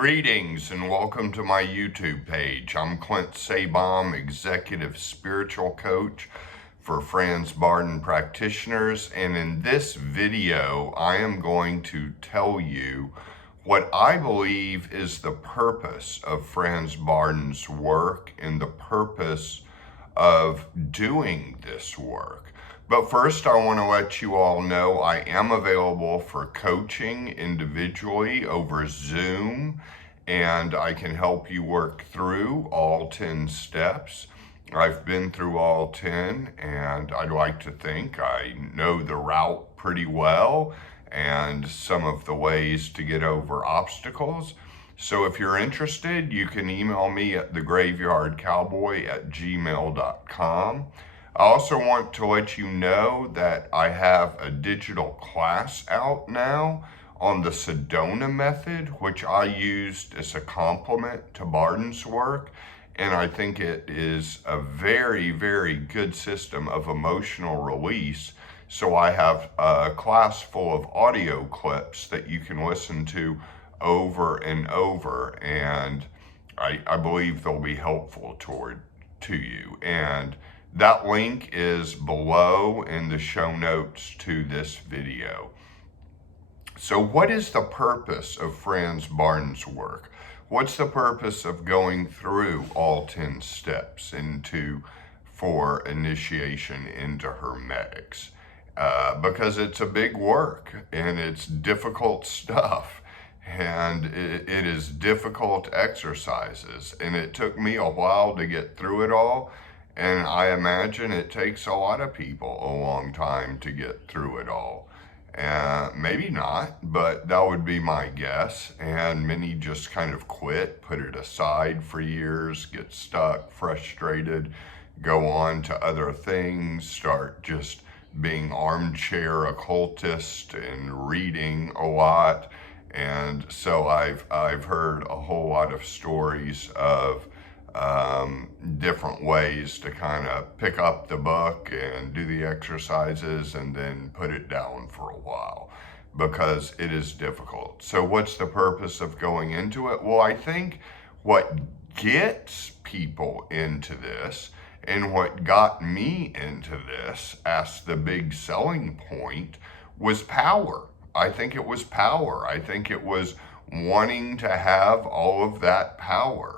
Greetings and welcome to my YouTube page. I'm Clint I, Executive Spiritual Coach for Franz Bardon practitioners, and in this video I am going to tell you what I believe is the purpose of Franz Bardon's work and the purpose of doing this work. But first, I want to let you all know I am available for coaching individually over Zoom, and I can help you work through all 10 steps. I've been through all 10, and I'd like to think I know the route pretty well and some of the ways to get over obstacles. So if you're interested, you can email me at thegraveyardcowboy@gmail.com. I also want to let you know that I have a digital class out now on the Sedona method, which I used as a complement to Bardon's work. And I think it is a very, very good system of emotional release. So I have a class full of audio clips that you can listen to over and over. And I believe they'll be helpful to you. And that link is below in the show notes to this video. So what is the purpose of Franz Bardon's work? What's the purpose of going through all 10 steps for initiation into Hermetics? Because it's a big work and it's difficult stuff. And it is difficult exercises. And it took me a while to get through it all. And I imagine it takes a lot of people a long time to get through it all. Maybe not, but that would be my guess. And many just kind of quit, put it aside for years, get stuck, frustrated, go on to other things, start just being armchair occultist and reading a lot. And so I've heard a whole lot of stories of different ways to kind of pick up the book and do the exercises and then put it down for a while because it is difficult. So what's the purpose of going into it? Well, I think what gets people into this and what got me into this as the big selling point was power. I think it was power. I think it was wanting to have all of that power.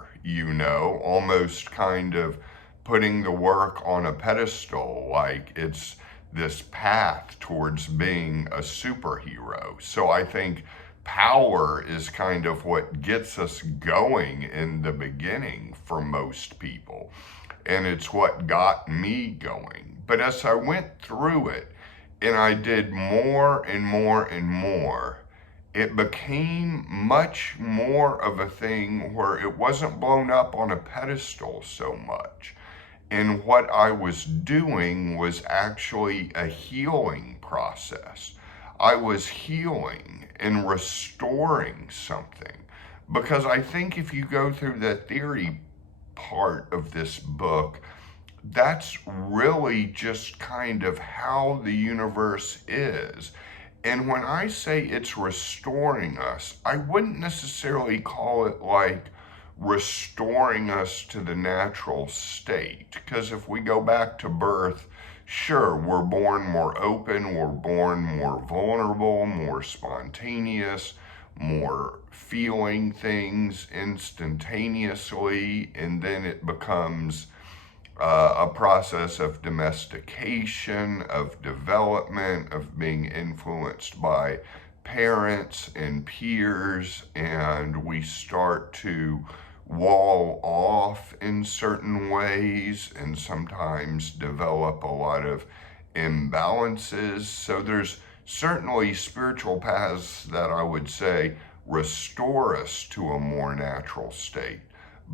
Almost kind of putting the work on a pedestal, like it's this path towards being a superhero. So I think power is kind of what gets us going in the beginning for most people. And it's what got me going. But as I went through it and I did more and more and more, it became much more of a thing where it wasn't blown up on a pedestal so much. And what I was doing was actually a healing process. I was healing and restoring something. Because I think if you go through the theory part of this book, that's really just kind of how the universe is. And when I say it's restoring us, I wouldn't necessarily call it like restoring us to the natural state. Because if we go back to birth, sure, we're born more open, we're born more vulnerable, more spontaneous, more feeling things instantaneously, and then it becomes a process of domestication, of development, of being influenced by parents and peers, and we start to wall off in certain ways and sometimes develop a lot of imbalances. So there's certainly spiritual paths that I would say restore us to a more natural state.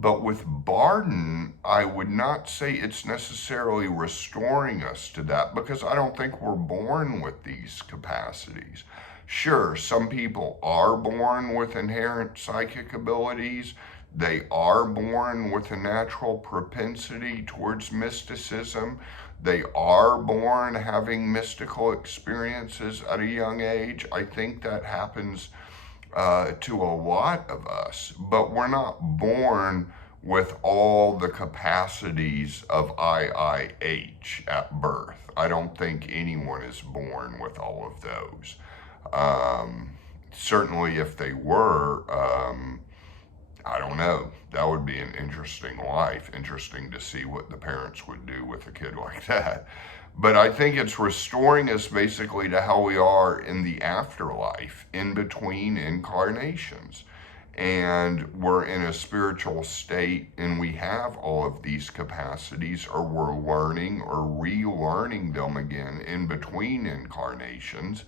But with Bardon, I would not say it's necessarily restoring us to that because I don't think we're born with these capacities. Sure, some people are born with inherent psychic abilities. They are born with a natural propensity towards mysticism. They are born having mystical experiences at a young age. I think that happens to a lot of us, but we're not born with all the capacities of IIH at birth. I don't think anyone is born with all of those. Certainly, if they were, I don't know. That would be an interesting life. Interesting to see what the parents would do with a kid like that. But I think it's restoring us basically to how we are in the afterlife, in between incarnations. And we're in a spiritual state and we have all of these capacities, or we're learning or relearning them again in between incarnations.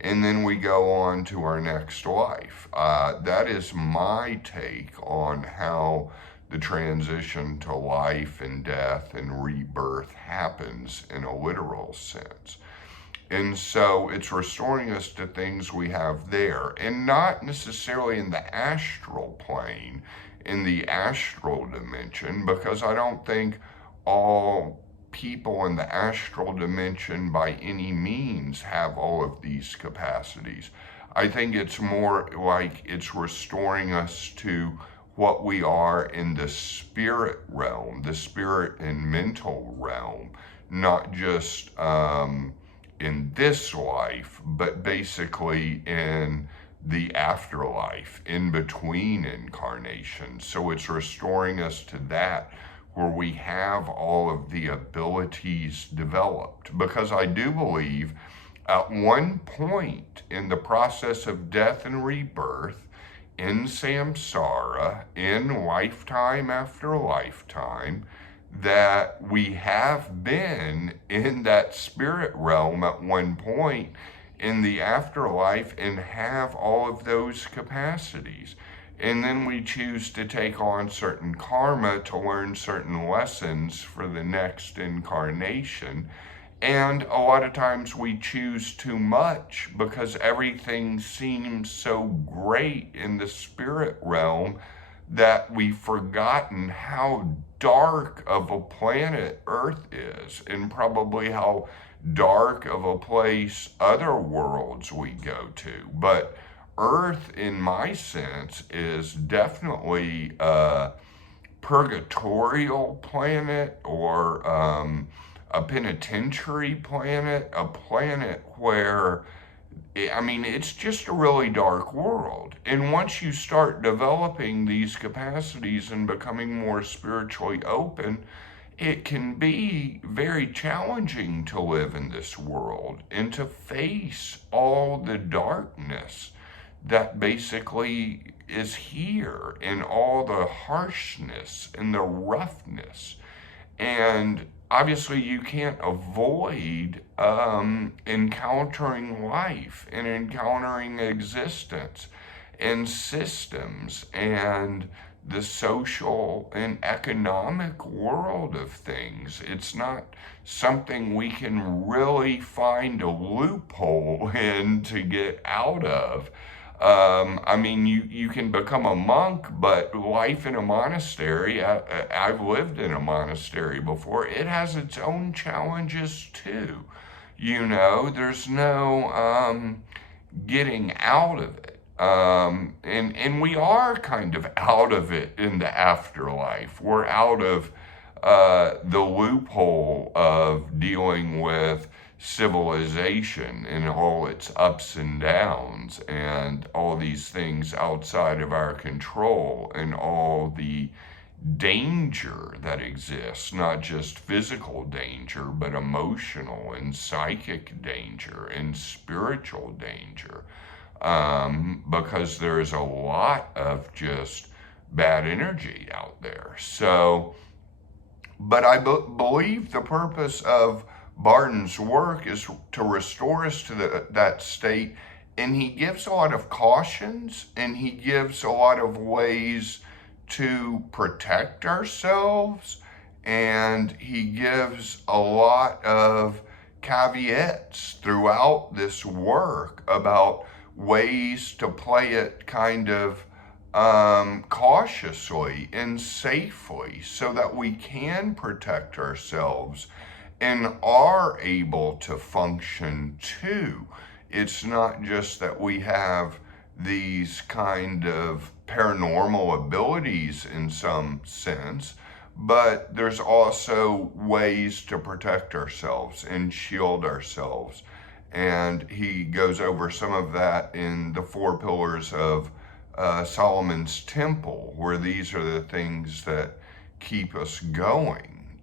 And then we go on to our next life. That is my take on how the transition to life and death and rebirth happens in a literal sense. And so it's restoring us to things we have there, and not necessarily in the astral plane, in the astral dimension, because I don't think all people in the astral dimension by any means have all of these capacities. I think it's more like it's restoring us to what we are in the spirit realm, the spirit and mental realm, not just in this life, but basically in the afterlife, in between incarnations. So it's restoring us to that, where we have all of the abilities developed. Because I do believe at one point in the process of death and rebirth, in samsara, in lifetime after lifetime, that we have been in that spirit realm at one point in the afterlife and have all of those capacities. And then we choose to take on certain karma to learn certain lessons for the next incarnation. And a lot of times we choose too much because everything seems so great in the spirit realm that we've forgotten how dark of a planet Earth is, and probably how dark of a place other worlds we go to. But Earth, in my sense, is definitely a purgatorial planet, or a penitentiary planet, a planet where, I mean, it's just a really dark world. And once you start developing these capacities and becoming more spiritually open, it can be very challenging to live in this world and to face all the darkness that basically is here, and all the harshness and the roughness. And obviously you can't avoid encountering life and encountering existence and systems and the social and economic world of things. It's not something we can really find a loophole in to get out of. I mean, you can become a monk, but life in a monastery, I've lived in a monastery before, it has its own challenges too. You know, there's no getting out of it. And we are kind of out of it in the afterlife. We're out of the loophole of dealing with civilization and all its ups and downs, and all these things outside of our control, and all the danger that exists, not just physical danger, but emotional and psychic danger and spiritual danger, because there's a lot of just bad energy out there. So, but I believe the purpose of Bardon's work is to restore us to that state, and he gives a lot of cautions, and he gives a lot of ways to protect ourselves, and he gives a lot of caveats throughout this work about ways to play it kind of cautiously and safely, so that we can protect ourselves and are able to function too. It's not just that we have these kind of paranormal abilities in some sense, but there's also ways to protect ourselves and shield ourselves. And he goes over some of that in the 4 pillars of Solomon's temple, where these are the things that keep us going,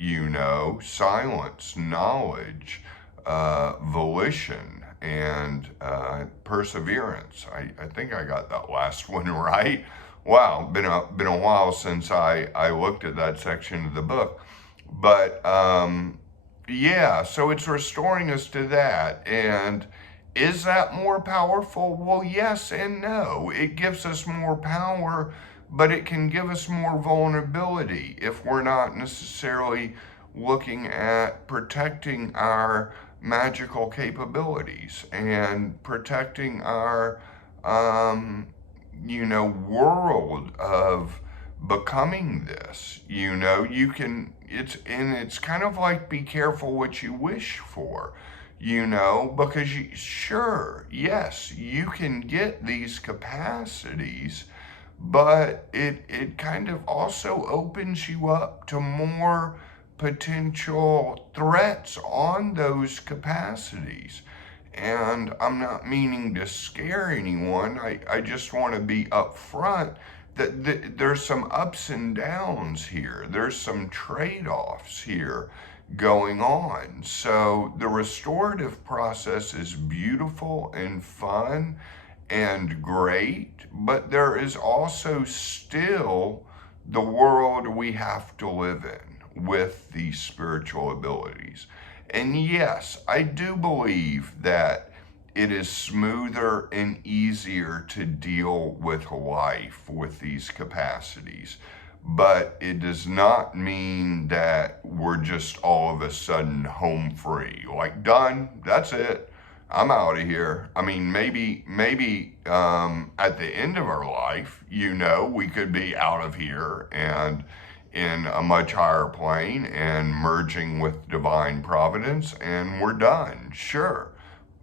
silence, knowledge, volition, and perseverance. I think I got that last one right. Wow, been a while since I looked at that section of the book. But yeah, so it's restoring us to that. And is that more powerful? Well, yes and no. It gives us more power, but it can give us more vulnerability if we're not necessarily looking at protecting our magical capabilities and protecting our, world of becoming this. It's kind of like, be careful what you wish for. Because sure, yes, you can get these capacities, but it kind of also opens you up to more potential threats on those capacities. And I'm not meaning to scare anyone. I just want to be upfront that there's some ups and downs here. There's some trade-offs here going on. So the restorative process is beautiful and fun and great, but there is also still the world we have to live in with these spiritual abilities. And yes, I do believe that it is smoother and easier to deal with life with these capacities. But it does not mean that we're just all of a sudden home free. Like, done, that's it, I'm out of here. I mean, maybe at the end of our life, we could be out of here and in a much higher plane and merging with Divine Providence, and we're done, sure.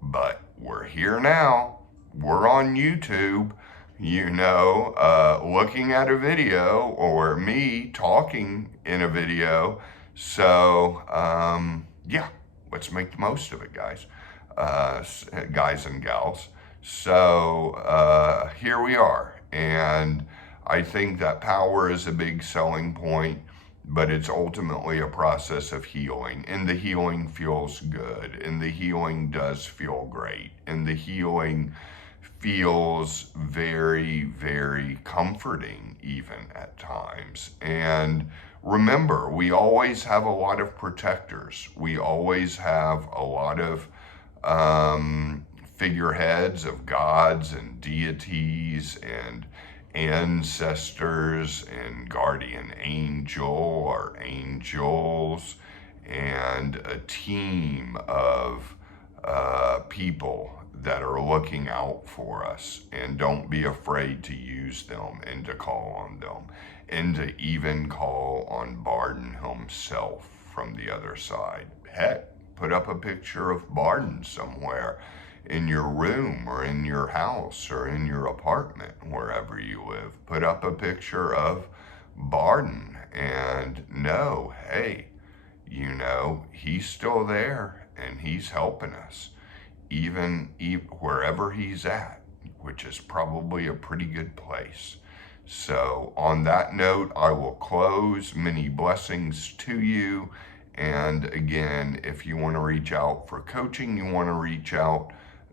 But we're here now. We're on YouTube, looking at a video, or me talking in a video. So, yeah, let's make the most of it, guys and gals. So here we are. And I think that power is a big selling point, but it's ultimately a process of healing. And the healing feels good. And the healing does feel great. And the healing feels very, very comforting even at times. And remember, we always have a lot of protectors. We always have a lot of figureheads of gods and deities and ancestors and guardian angel or angels, and a team of people that are looking out for us. And don't be afraid to use them and to call on them, and to even call on Bardon himself from the other side. Heck, put up a picture of Bardon somewhere in your room or in your house or in your apartment, wherever you live. Put up a picture of Bardon and know, hey, he's still there and he's helping us, even wherever he's at, which is probably a pretty good place. So on that note, I will close. Many blessings to you. And again, if you want to reach out for coaching, you want to reach out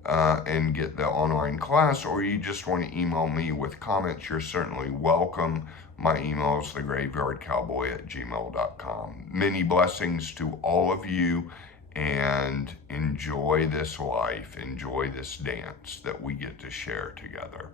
and get the online class, or you just want to email me with comments, you're certainly welcome. My email is thegraveyardcowboy@gmail.com. Many blessings to all of you, and enjoy this life, enjoy this dance that we get to share together.